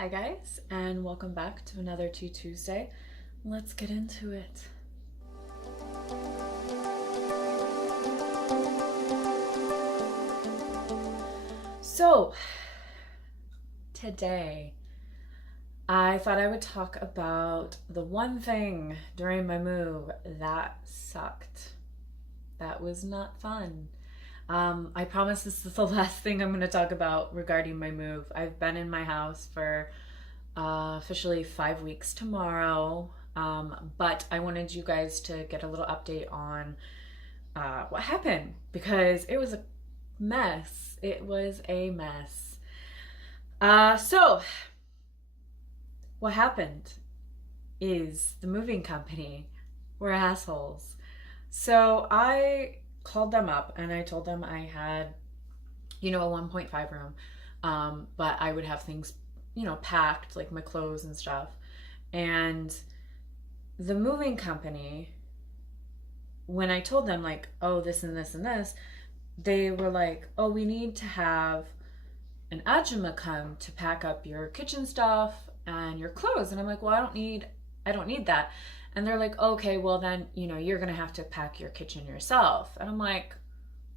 Hi guys, and welcome back to another Tea Tuesday. Let's get into it. So, today I thought I would talk about the one thing during my move that sucked. That was not fun. I promise this is the last thing I'm going to talk about regarding my move. I've been in my house for officially 5 weeks tomorrow. But I wanted you guys to get a little update on what happened because it was a mess. It was a mess. So, what happened is the moving company were assholes. So, I called them up and I told them I had, a 1.5 room, but I would have things, packed, like my clothes and stuff. And the moving company, when I told them, like, oh, this and this and this, they were like, oh, we need to have an ajumma come to pack up your kitchen stuff and your clothes. And I'm like, well, I don't need that. And they're like, okay, well then, you're gonna have to pack your kitchen yourself. And I'm like,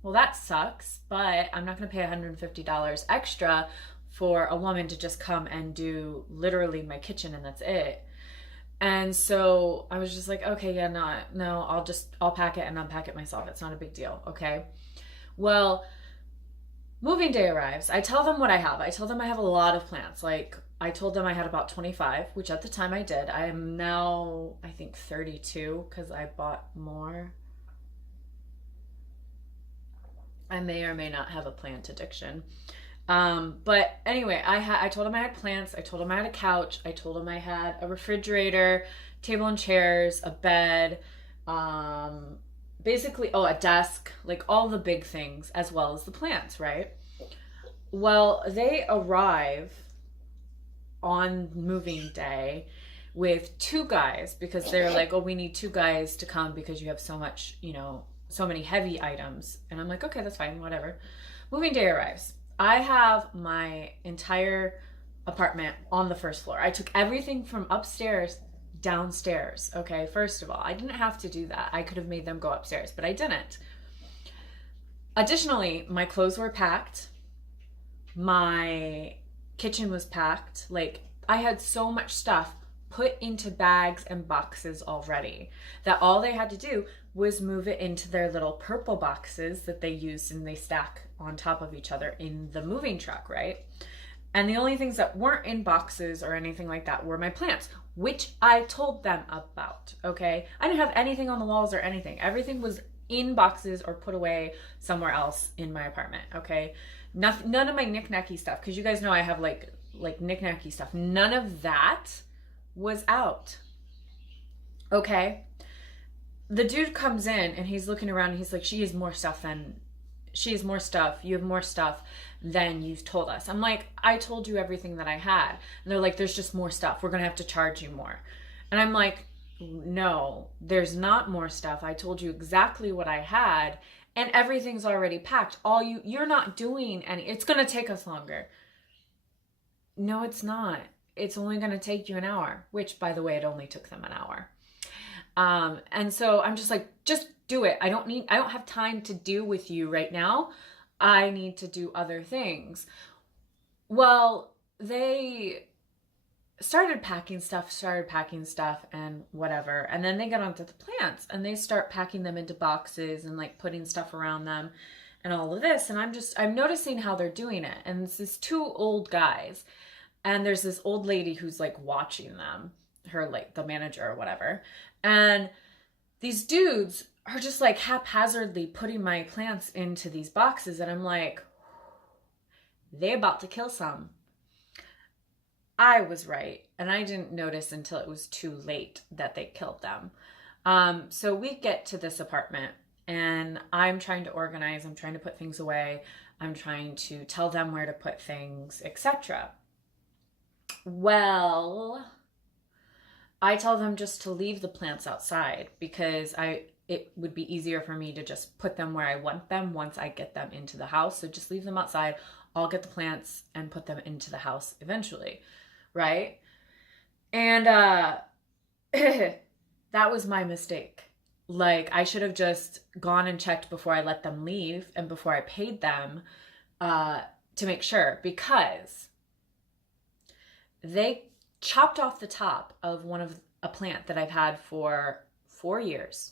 well, that sucks, but I'm not gonna pay $150 extra for a woman to just come and do literally my kitchen and that's it. And so I was just like, okay, yeah, no, I'll pack it and unpack it myself. It's not a big deal, okay? Well, moving day arrives. I tell them what I have. I tell them I have a lot of plants. Like, I told them I had about 25, which at the time I did. I am now, I think, 32 because I bought more. I may or may not have a plant addiction. But anyway, I told them I had plants. I told them I had a couch. I told them I had a refrigerator, table and chairs, a bed, um, basically, oh, a desk, like all the big things, as well as the plants, right? Well, they arrive on moving day with two guys because they're like, oh, we need two guys to come because you have so much, so many heavy items. And I'm like, okay, that's fine, whatever. Moving day arrives. I have my entire apartment on the first floor. I took everything from upstairs downstairs. Okay, first of all, I didn't have to do that. I could have made them go upstairs, but I didn't. Additionally, my clothes were packed. My kitchen was packed. Like, I had so much stuff put into bags and boxes already that all they had to do was move it into their little purple boxes that they use and they stack on top of each other in the moving truck, right? And the only things that weren't in boxes or anything like that were my plants, which I told them about, okay? I didn't have anything on the walls or anything. Everything was in boxes or put away somewhere else in my apartment, okay? None of my knick-knacky stuff, because you guys know I have like knick-knacky stuff. None of that was out, okay? The dude comes in and he's looking around and he's like, she has more stuff. You have more stuff than you've told us. I'm like, I told you everything that I had. And they're like, there's just more stuff. We're going to have to charge you more. And I'm like, no, there's not more stuff. I told you exactly what I had and everything's already packed. You're not doing any, it's going to take us longer. No, it's not. It's only going to take you an hour, which by the way, it only took them an hour. And so I'm just like, just do it. I don't have time to deal with you right now. I need to do other things. Well, they started packing stuff and whatever. And then they get onto the plants and they start packing them into boxes and like putting stuff around them and all of this. And I'm noticing how they're doing it. And it's these two old guys. And there's this old lady who's like watching them, her like the manager or whatever. And these dudes are just like haphazardly putting my plants into these boxes. And I'm like, they about to kill some. I was right. And I didn't notice until it was too late that they killed them. So we get to this apartment and I'm trying to organize. I'm trying to put things away. I'm trying to tell them where to put things, etc. Well, I tell them just to leave the plants outside because it would be easier for me to just put them where I want them once I get them into the house. So just leave them outside. I'll get the plants and put them into the house eventually. right? And that was my mistake. Like, I should have just gone and checked before I let them leave and before I paid them to make sure, because they chopped off the top of a plant that I've had for 4 years.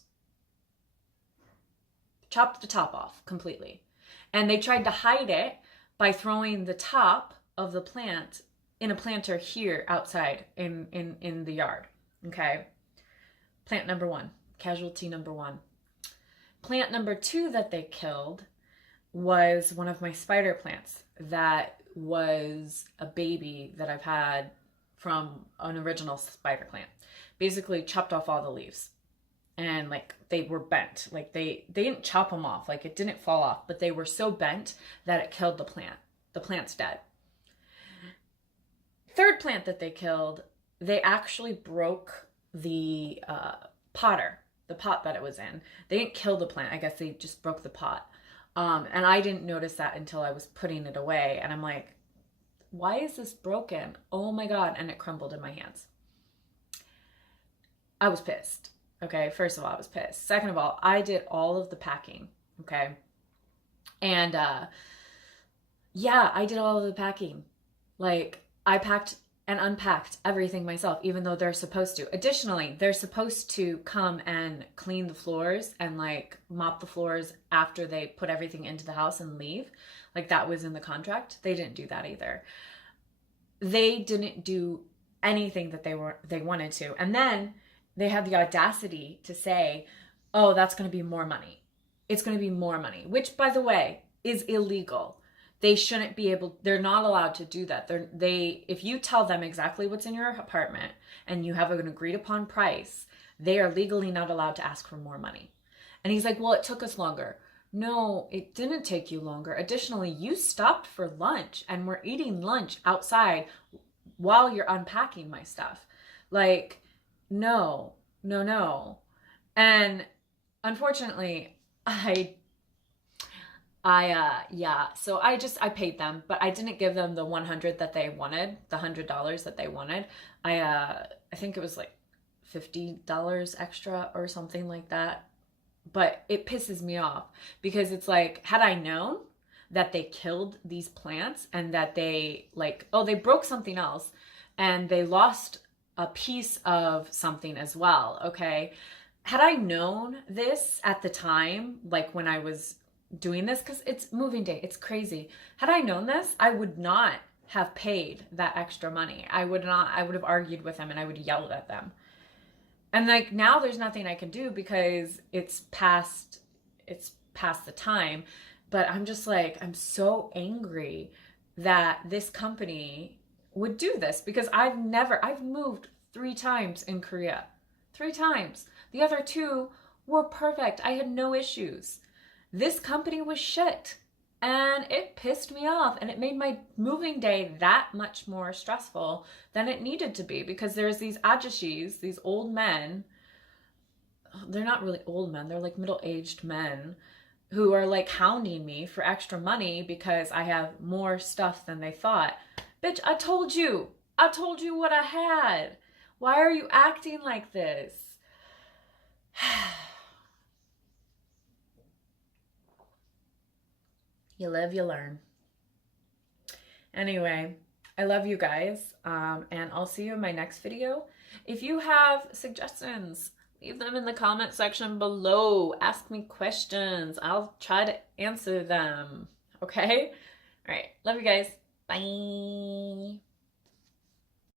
Chopped the top off completely. And they tried to hide it by throwing the top of the plant in a planter here outside in the yard. Okay. Plant number one, casualty number one. Plant number two that they killed was one of my spider plants that was a baby that I've had from an original spider plant. Basically chopped off all the leaves, and like they were bent. Like they didn't chop them off, like it didn't fall off, but they were so bent that it killed the plant. The plant's dead. Third plant that they killed, they actually broke the the pot that it was in. They didn't kill the plant. I guess they just broke the pot. And I didn't notice that until I was putting it away. And I'm like, why is this broken? Oh my God. And it crumbled in my hands. I was pissed. Okay. First of all, I was pissed. Second of all, I did all of the packing. Okay. And yeah, I did all of the packing. Like, I packed and unpacked everything myself, even though they're supposed to. Additionally, they're supposed to come and clean the floors and like mop the floors after they put everything into the house and leave. Like, that was in the contract. They didn't do that either. They didn't do anything that they wanted to. And then they had the audacity to say, oh, that's going to be more money. It's going to be more money, which, by the way, is illegal. They shouldn't be able, they're not allowed to do that. If you tell them exactly what's in your apartment and you have an agreed upon price, they are legally not allowed to ask for more money. And he's like, well, it took us longer. No, it didn't take you longer. Additionally, you stopped for lunch and we're eating lunch outside while you're unpacking my stuff. Like, no. And unfortunately, so I paid them, but I didn't give them the 100 that they wanted, the $100 that they wanted. I think it was like $50 extra or something like that. But it pisses me off because it's like, had I known that they killed these plants and that they they broke something else and they lost a piece of something as well. Okay. Had I known this at the time, like when I was doing this, because it's moving day, it's crazy. Had I known this, I would not have paid that extra money. I would have argued with them and I would yell at them. And like, now there's nothing I can do because it's past the time. But I'm just like, I'm so angry that this company would do this, because I've moved 3 times in Korea. 3 times. The other 2 were perfect. I had no issues. This company was shit, and it pissed me off, and it made my moving day that much more stressful than it needed to be, because there's these ajishis, these old men. They're not really old men. They're like middle-aged men who are like hounding me for extra money because I have more stuff than they thought. Bitch, I told you what I had. Why are you acting like this? You live, you learn. Anyway, I love you guys, and I'll see you in my next video. If you have suggestions, leave them in the comment section below. Ask me questions. I'll try to answer them. Okay? All right. Love you guys. Bye.